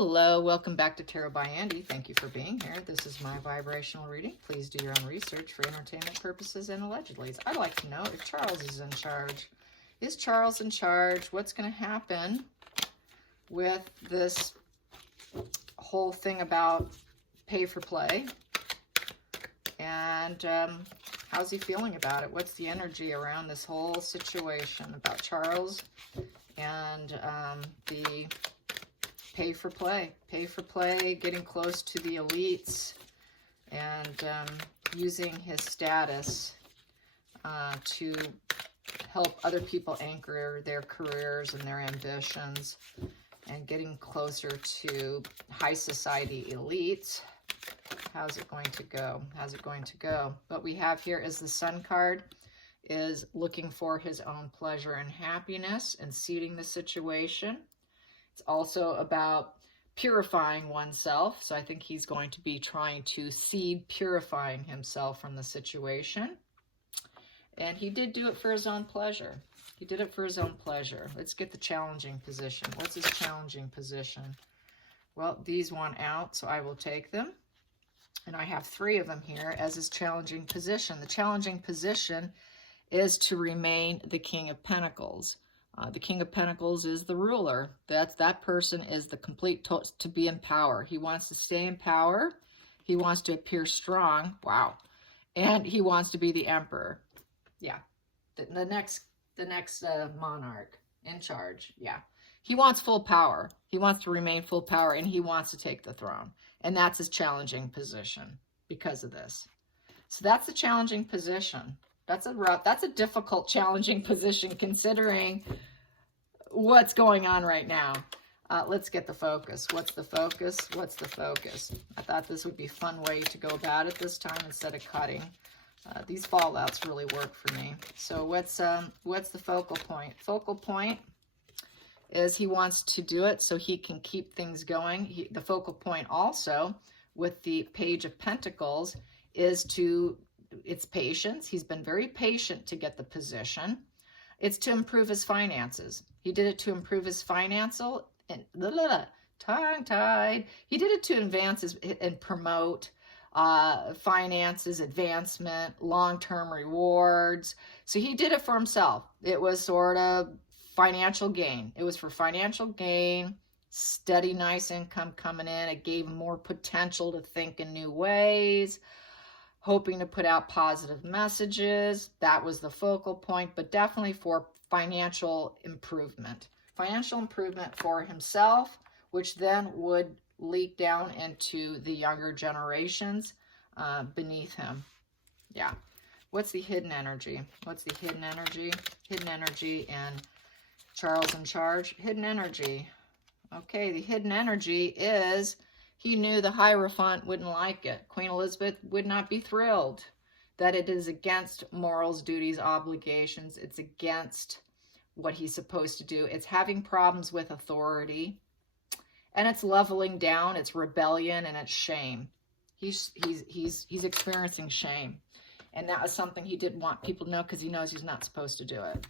Hello, welcome back to Tarot by Andy. Thank you for being here. This is my vibrational reading. Please do your own research for entertainment purposes and allegedly. I'd like to know if Charles is in charge. Is Charles in charge? What's going to happen with this whole thing about pay for play? And how's he feeling about it? What's the energy around this whole situation about Charles and the pay for play, getting close to the elites, and using his status to help other people anchor their careers and their ambitions, and getting closer to high society elites. How's it going to go? How's it going to go? What we have here is the Sun card, is looking for his own pleasure and happiness and seeding the situation. It's also about purifying oneself. So I think he's going to be trying to seed purifying himself from the situation. And he did do it for his own pleasure. He did it for his own pleasure. Let's get the challenging position. What's his challenging position? Well, these want out, so I will take them. And I have 3 of them here as his challenging position. The challenging position is to remain the King of Pentacles. The King of Pentacles is the ruler. That person is the complete to be in power. He wants to stay in power. He wants to appear strong. Wow. And he wants to be the emperor. Yeah. The next monarch in charge. Yeah. He wants full power. He wants to remain full power, and he wants to take the throne. And that's his challenging position because of this. So that's the challenging position. That's a difficult, challenging position considering what's going on right now. Let's get the focus. What's the focus? What's the focus? I thought this would be a fun way to go about it this time instead of cutting. These fallouts really work for me. So what's the focal point? Focal point is he wants to do it so he can keep things going. The focal point also with the Page of Pentacles is it's patience. He's been very patient to get the position. It's to improve his finances. He did it to improve his financial, tongue-tied. He did it to advance and promote finances, advancement, long-term rewards. So he did it for himself. It was sort of financial gain. It was for financial gain, steady, nice income coming in. It gave him more potential to think in new ways, hoping to put out positive messages. That was the focal point, but definitely for financial improvement. Financial improvement for himself, which then would leak down into the younger generations beneath him. Yeah. What's the hidden energy? What's the hidden energy? Hidden energy and Charles in charge. Hidden energy. Okay, the hidden energy is he knew the Hierophant wouldn't like it. Queen Elizabeth would not be thrilled that it is against morals, duties, obligations. It's against what he's supposed to do. It's having problems with authority, and it's leveling down. It's rebellion, and it's shame. He's experiencing shame, and that was something he didn't want people to know because he knows he's not supposed to do it.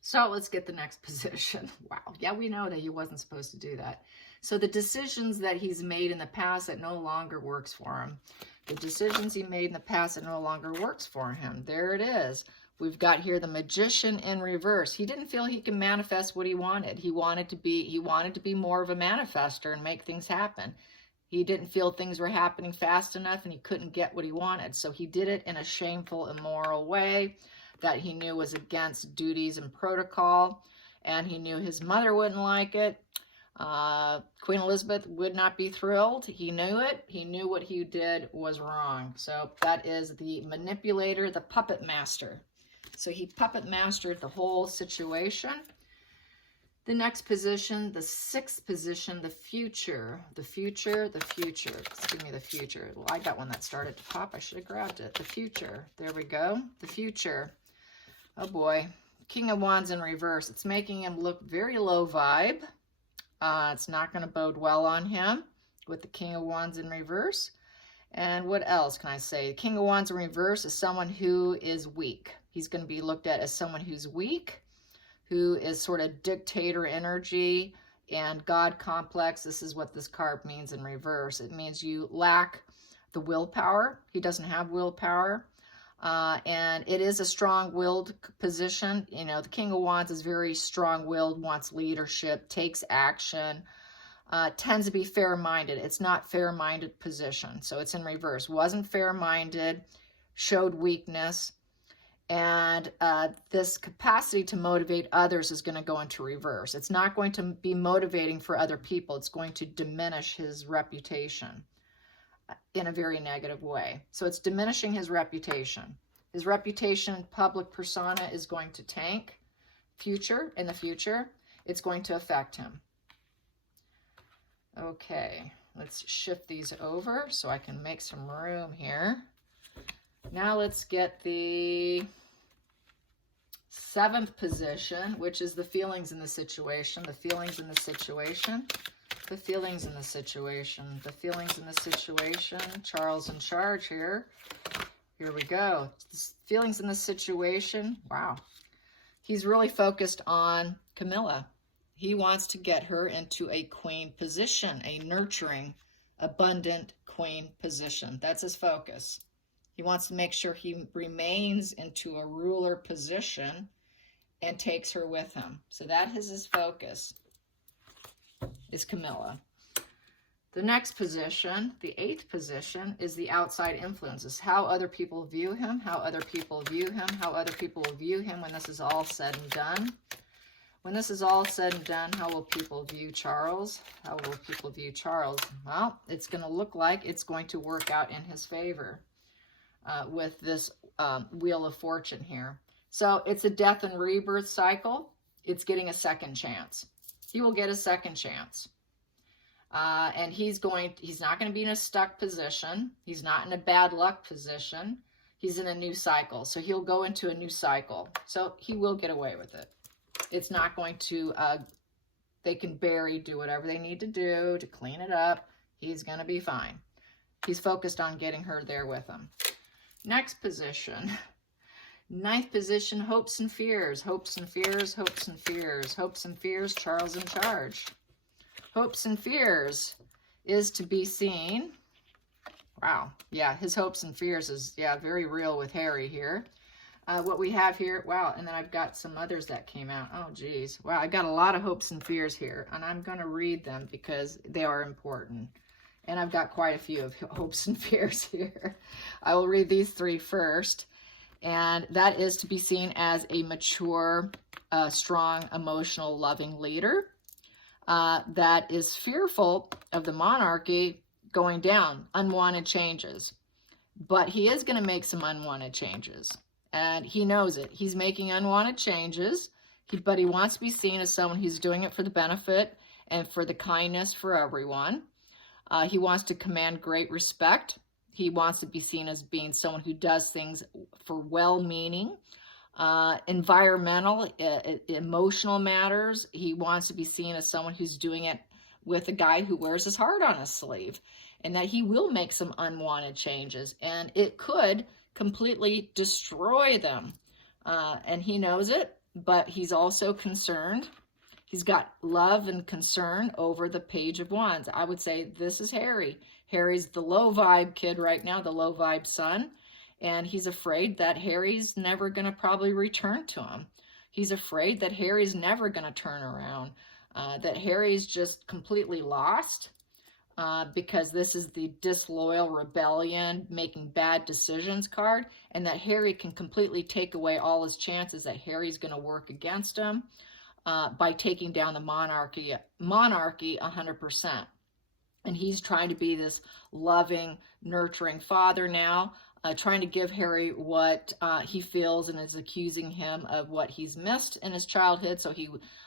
So let's get the next position. Wow. Yeah, we know that he wasn't supposed to do that. So the decisions that he's made in the past that no longer works for him. The decisions he made in the past that no longer works for him. There it is. We've got here the Magician in reverse. He didn't feel he can manifest what he wanted. He wanted to be more of a manifester and make things happen. He didn't feel things were happening fast enough and he couldn't get what he wanted. So he did it in a shameful, immoral way that he knew was against duties and protocol, and he knew his mother wouldn't like it. Queen Elizabeth would not be thrilled. He knew it. He knew what he did was wrong. So that is the manipulator, the puppet master. So he puppet mastered the whole situation. The next position, the 6th position, the future. The future, the future. Just give me the future. Well, I got one that started to pop. I should have grabbed it. The future. There we go. The future. Oh boy. King of Wands in reverse. It's making him look very low vibe. It's not going to bode well on him with the King of Wands in reverse. And what else can I say? King of Wands in reverse is someone who is weak. He's going to be looked at as someone who's weak, who is sort of dictator energy, and God complex. This is what this card means in reverse. It means you lack the willpower. He doesn't have willpower. And it is a strong-willed position. You know, the King of Wands is very strong-willed, wants leadership, takes action, tends to be fair-minded. It's not fair-minded position. So it's in reverse. Wasn't fair-minded, showed weakness. And this capacity to motivate others is going to go into reverse. It's not going to be motivating for other people. It's going to diminish his reputation in a very negative way. So it's diminishing his reputation. His reputation, public persona, is going to tank in the future. It's going to affect him. Okay, let's shift these over so I can make some room here. Now let's get the 7th position, which is the feelings in the situation. The feelings in the situation. The feelings in the situation. The feelings in the situation. Charles in charge here. Here we go. Feelings in the situation. Wow. He's really focused on Camilla. He wants to get her into a queen position, a nurturing, abundant queen position. That's his focus. He wants to make sure he remains into a ruler position and takes her with him. So that is his focus, is Camilla. The next position, the 8th position, is the outside influences. How other people view him, how other people view him, how other people will view him when this is all said and done. When this is all said and done, how will people view Charles? How will people view Charles? Well, it's going to look like it's going to work out in his favor. With this Wheel of Fortune here. So it's a death and rebirth cycle. It's getting a second chance. He will get a second chance. And he's not going to be in a stuck position. He's not in a bad luck position. He's in a new cycle. So he'll go into a new cycle. So he will get away with it. It's not going to, they can do whatever they need to do to clean it up. He's going to be fine. He's focused on getting her there with him. Next position, 9th position, hopes and fears, hopes and fears, hopes and fears, hopes and fears, Charles in charge. Hopes and fears is to be seen. Wow, yeah, his hopes and fears is, yeah, very real with Harry here. What we have here, wow, and then I've got some others that came out. Oh, geez. Wow, I got a lot of hopes and fears here, and I'm going to read them because they are important. And I've got quite a few of hopes and fears here. I will read these 3 first. And that is to be seen as a mature, strong, emotional, loving leader that is fearful of the monarchy going down, unwanted changes. But he is going to make some unwanted changes. And he knows it. He's making unwanted changes, but he wants to be seen as someone who's doing it for the benefit and for the kindness for everyone. He wants to command great respect. He wants to be seen as being someone who does things for well-meaning, environmental, emotional matters. He wants to be seen as someone who's doing it with a guy who wears his heart on his sleeve, and that he will make some unwanted changes, and it could completely destroy them. And he knows it, but he's also concerned. He's got love and concern over the Page of Wands. I would say this is Harry. Harry's the low vibe kid right now, the low vibe son. And he's afraid that Harry's never going to probably return to him. He's afraid that Harry's never going to turn around. That Harry's just completely lost. Because this is the disloyal rebellion, making bad decisions card. And that Harry can completely take away all his chances, that Harry's going to work against him. By taking down the monarchy 100%. And he's trying to be this loving, nurturing father now, trying to give Harry what he feels, and is accusing him of what he's missed in his childhood. So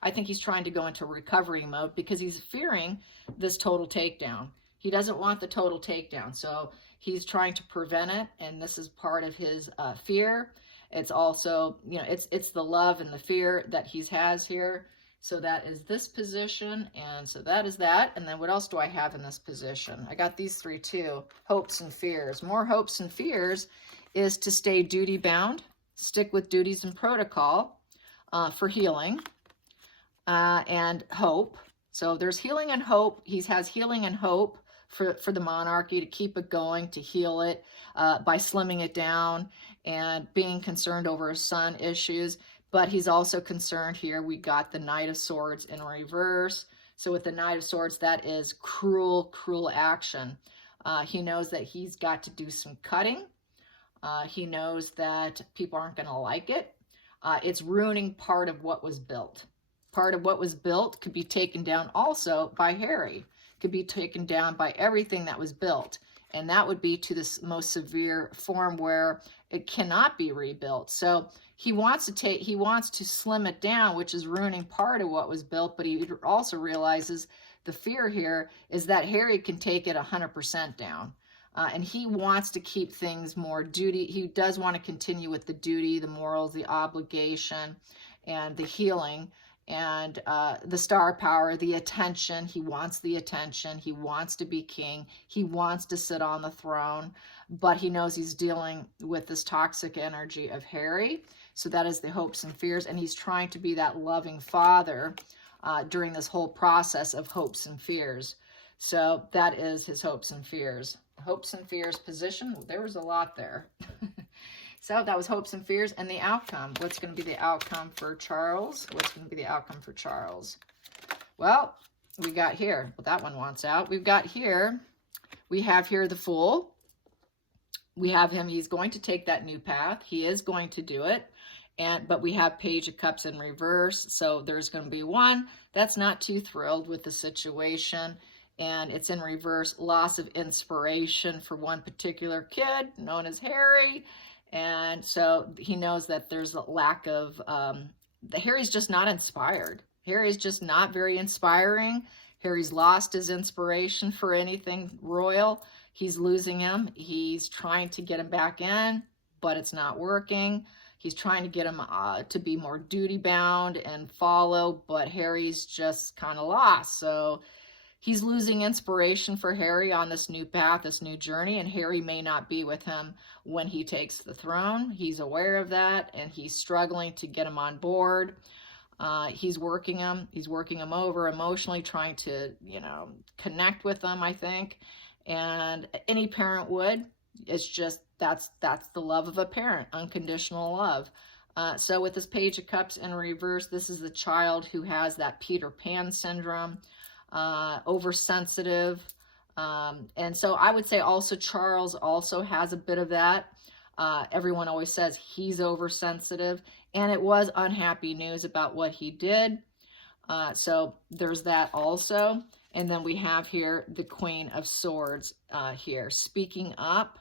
I think he's trying to go into recovery mode because he's fearing this total takedown. He doesn't want the total takedown. So he's trying to prevent it, and this is part of his fear. It's also, you know, it's the love and the fear that he has here. So that is this position, and so that is that. And then what else do I have in this position? I got these 3 too. Hopes and fears. More hopes and fears is to stay duty bound, stick with duties and protocol for healing, and hope. So there's healing and hope. He has healing and hope for the monarchy, to keep it going, to heal it by slimming it down and being concerned over his son issues. But he's also concerned here. We got the Knight of Swords in reverse. So with the Knight of Swords, that is cruel, cruel action. He knows that he's got to do some cutting. He knows that people aren't going to like it. It's ruining part of what was built. Part of what was built could be taken down also by Harry, could be taken down by everything that was built. And that would be to the most severe form where it cannot be rebuilt. So he wants to slim it down, which is ruining part of what was built. But he also realizes the fear here is that Harry can take it 100% down. And he wants to keep things more duty. He does want to continue with the duty, the morals, the obligation, and the healing, and the star power, the attention. He wants the attention. He wants to be king. He wants to sit on the throne, but he knows he's dealing with this toxic energy of Harry. So that is the hopes and fears, and he's trying to be that loving father during this whole process of hopes and fears. So that is his hopes and fears. Hopes and fears position. There was a lot there. So that was hopes and fears and the outcome. What's going to be the outcome for Charles? What's going to be the outcome for Charles? Well, we got here. Well, that one wants out. We've got here. We have here the Fool. We have him. He's going to take that new path. He is going to do it. But we have Page of Cups in reverse. So there's going to be one that's not too thrilled with the situation. And it's in reverse. Loss of inspiration for one particular kid known as Harry. And so he knows that there's a lack of, Harry's just not inspired. Harry's just not very inspiring. Harry's lost his inspiration for anything royal. He's losing him. He's trying to get him back in, but it's not working. He's trying to get him to be more duty bound and follow, but Harry's just kind of lost. So he's losing inspiration for Harry on this new path, this new journey, and Harry may not be with him when he takes the throne. He's aware of that, and he's struggling to get him on board. He's working him over emotionally, trying to, connect with them, I think. And any parent would. It's just, that's the love of a parent, unconditional love. So with this Page of Cups in reverse, this is the child who has that Peter Pan syndrome. Oversensitive. And so I would say also Charles also has a bit of that. Everyone always says he's oversensitive, and it was unhappy news about what he did. So there's that also. And then we have here the Queen of Swords here speaking up.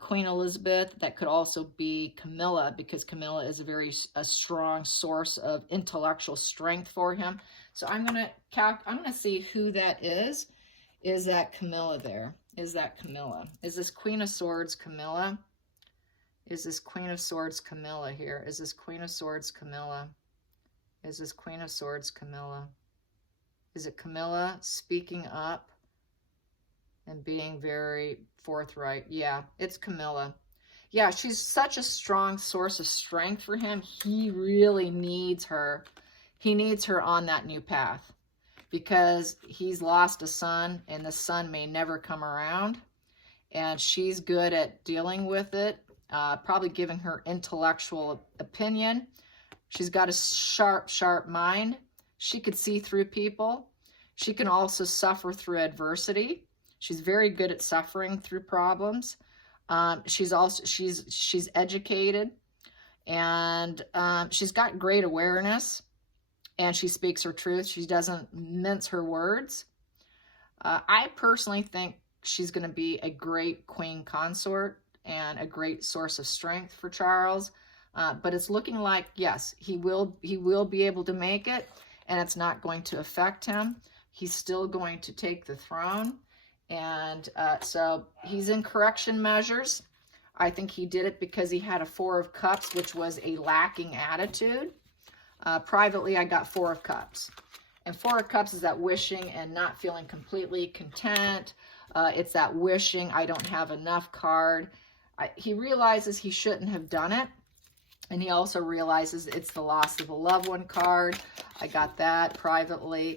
Queen Elizabeth, that could also be Camilla, because Camilla is a strong source of intellectual strength for him. So I'm gonna see who that is. Is that Camilla there? Is that Camilla? Is this Queen of Swords Camilla? Is this Queen of Swords Camilla here? Is this Queen of Swords Camilla? Is this Queen of Swords Camilla? Is it Camilla speaking up and being very forthright? Yeah, it's Camilla. Yeah, she's such a strong source of strength for him. He really needs her. He needs her on that new path, because he's lost a son, and the son may never come around. And she's good at dealing with it, probably giving her intellectual opinion. She's got a sharp, sharp mind. She could see through people. She can also suffer through adversity. She's very good at suffering through problems. She's educated, and she's got great awareness, and she speaks her truth. She doesn't mince her words. I personally think she's going to be a great queen consort and a great source of strength for Charles. But it's looking like, yes, he will be able to make it, and it's not going to affect him. He's still going to take the throne. And so he's in correction measures. I think he did it because he had a Four of Cups, which was a lacking attitude. Privately, I got Four of Cups. And Four of Cups is that wishing and not feeling completely content. It's that wishing, I don't have enough card. He realizes he shouldn't have done it. And he also realizes it's the loss of a loved one card. I got that privately.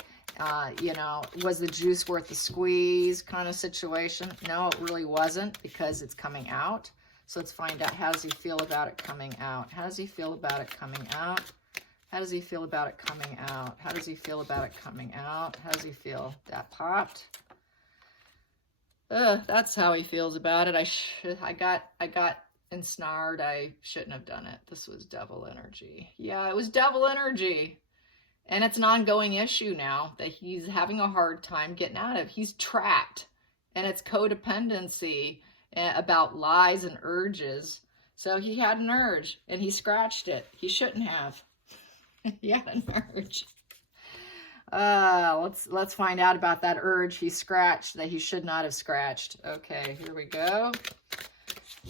You know, was the juice worth the squeeze kind of situation? No, it really wasn't, because it's coming out. So let's find out, how does he feel about it coming out? How does he feel about it coming out? How does he feel about it coming out? How does he feel about it coming out? How does he feel? That popped. That's how he feels about it. I got ensnared. I shouldn't have done it. This was devil energy. Yeah, it was devil energy. And it's an ongoing issue now that he's having a hard time getting out of. He's trapped. And it's codependency about lies and urges. So he had an urge and he scratched it. He shouldn't have. He had an urge. Let's find out about that urge he scratched that he should not have scratched. Okay, here we go.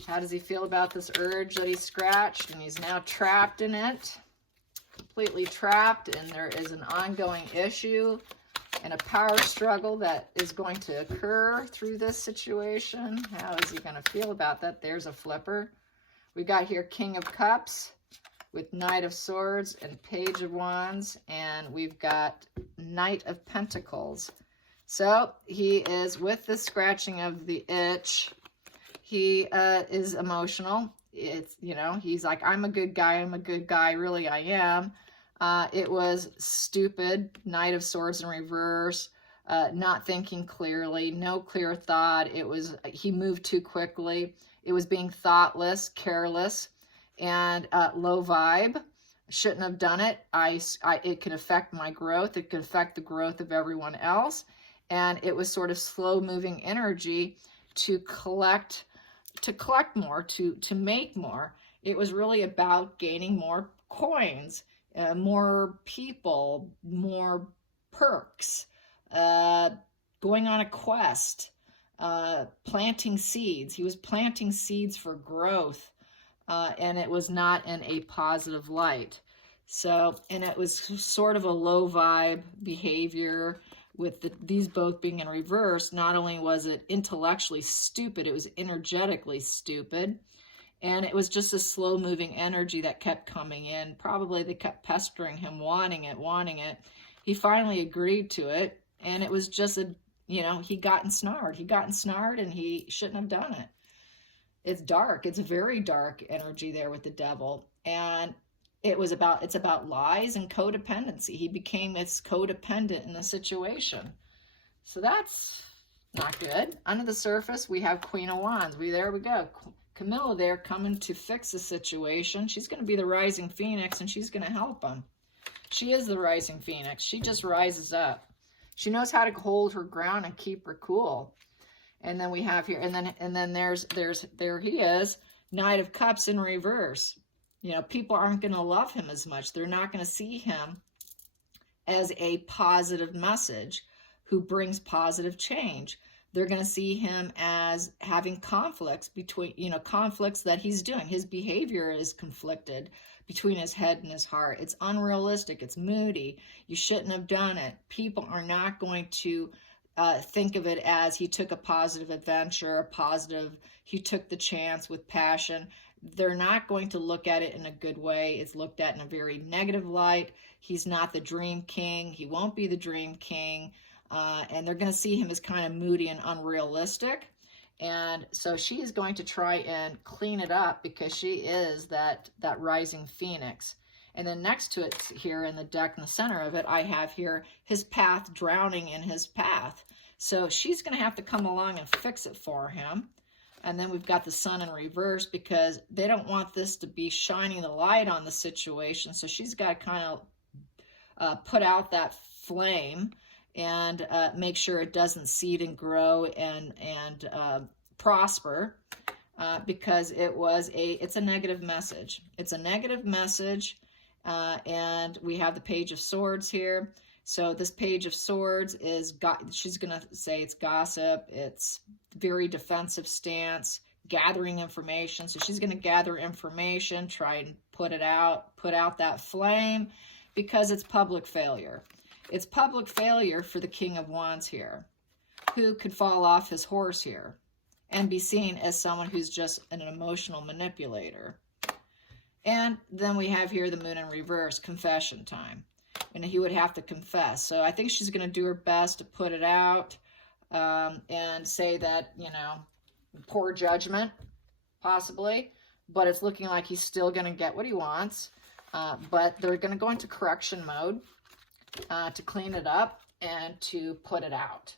How does he feel about this urge that he scratched? And he's now trapped in it. Completely trapped, and there is an ongoing issue and a power struggle that is going to occur through this situation. How is he going to feel about that? There's a flipper. We got here King of Cups with Knight of Swords and Page of Wands, and we've got Knight of Pentacles. So he is, with the scratching of the itch, he is emotional. It's, you know, he's like, I'm a good guy, really I am. It was stupid, Knight of Swords in reverse, not thinking clearly, no clear thought. It was, he moved too quickly. It was being thoughtless, careless, and low vibe. Shouldn't have done it. It can affect my growth. It can affect the growth of everyone else. And it was sort of slow moving energy to collect more, to make more. It was really about gaining more coins, more people, more perks, going on a quest, planting seeds. He was planting seeds for growth, and it was not in a positive light. So, and it was sort of a low vibe behavior with these both being in reverse. Not only was it intellectually stupid, it was energetically stupid. And it was just a slow moving energy that kept coming in. Probably they kept pestering him, wanting it. He finally agreed to it. And it was just you know, he got ensnared. And he shouldn't have done it. It's dark. It's a very dark energy there with the devil. And it's about lies and codependency. He became codependent in the situation. So that's not good. Under the surface, we have Queen of Wands. There we go. Camilla there coming to fix the situation. She's going to be the rising phoenix, and she's going to help him. She is the rising phoenix. She just rises up. She knows how to hold her ground and keep her cool. And then we have here, and then there he is, Knight of Cups in reverse. You know, people aren't going to love him as much. They're not going to see him as a positive message who brings positive change. They're going to see him as having conflicts between, you know, conflicts that he's doing. His behavior is conflicted between his head and his heart. It's unrealistic. It's moody. You shouldn't have done it. People are not going to think of it as he took a positive adventure, he took the chance with passion. They're not going to look at it in a good way. It's looked at in a very negative light. He's not the dream king. He won't be the dream king. And they're going to see him as kind of moody and unrealistic. And so she is going to try and clean it up, because she is that rising phoenix. And then next to it here in the deck, in the center of it, I have here his path, drowning in his path. So she's going to have to come along and fix it for him. And then we've got the sun in reverse, because they don't want this to be shining the light on the situation. So she's got to kind of put out that flame and make sure it doesn't seed and grow and prosper, because it's a negative message. It's a negative message, and we have the Page of Swords here. So this Page of Swords she's going to say it's gossip, it's very defensive stance, gathering information. So she's going to gather information, try and put out that flame, because it's public failure. It's public failure for the King of Wands here, who could fall off his horse here and be seen as someone who's just an emotional manipulator. And then we have here the Moon in reverse, confession time. and he would have to confess. So I think she's going to do her best to put it out and say that, you know, poor judgment, possibly, but it's looking like he's still going to get what he wants. But they're going to go into correction mode to clean it up and to put it out.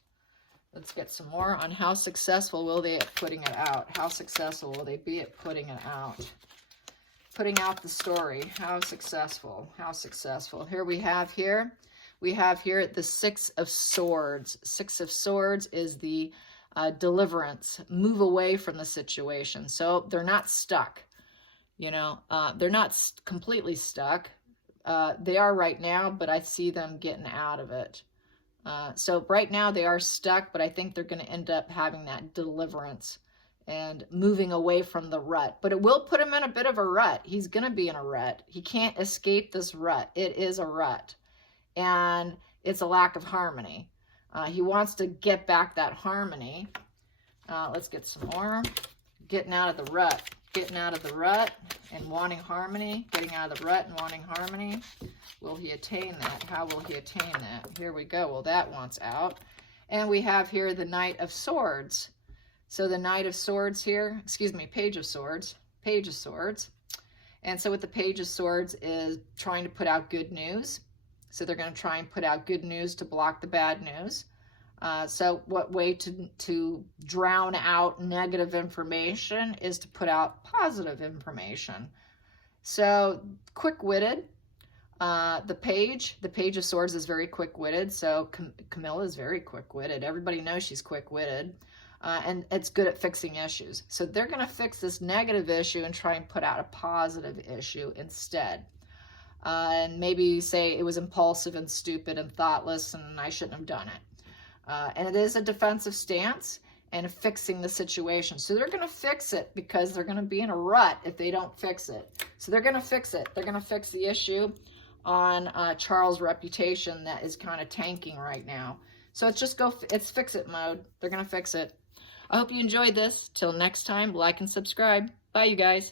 Let's get some more on how successful will they at putting it out. How successful will they be at putting it out? Putting out the story. How successful? How successful? Here we have here the Six of Swords. Six of Swords is the deliverance. Move away from the situation. So they're not stuck. You know, they're not completely stuck. They are right now, but I see them getting out of it. So right now they are stuck, but I think they're going to end up having that deliverance and moving away from the rut. But it will put him in a bit of a rut. He's going to be in a rut. He can't escape this rut. It is a rut. And it's a lack of harmony. He wants to get back that harmony. Let's get some more. Getting out of the rut. Getting out of the rut and wanting harmony. Getting out of the rut and wanting harmony. Will he attain that? How will he attain that? Here we go. Well, that wants out. And we have here the Knight of Swords. So the Knight of Swords here, excuse me, Page of Swords. Page of Swords. And so with the Page of Swords is trying to put out good news. So they're going to try and put out good news to block the bad news. So what way to drown out negative information is to put out positive information. So quick-witted. The Page of Swords is very quick-witted. So Camilla is very quick-witted. Everybody knows she's quick-witted. And it's good at fixing issues. So they're going to fix this negative issue and try and put out a positive issue instead. And maybe say it was impulsive and stupid and thoughtless and I shouldn't have done it. And it is a defensive stance and fixing the situation. So they're going to fix it because they're going to be in a rut if they don't fix it. So they're going to fix it. They're going to fix the issue on Charles' reputation that is kind of tanking right now. So it's fix it mode. They're going to fix it. I hope you enjoyed this. Till next time, like and subscribe. Bye, you guys.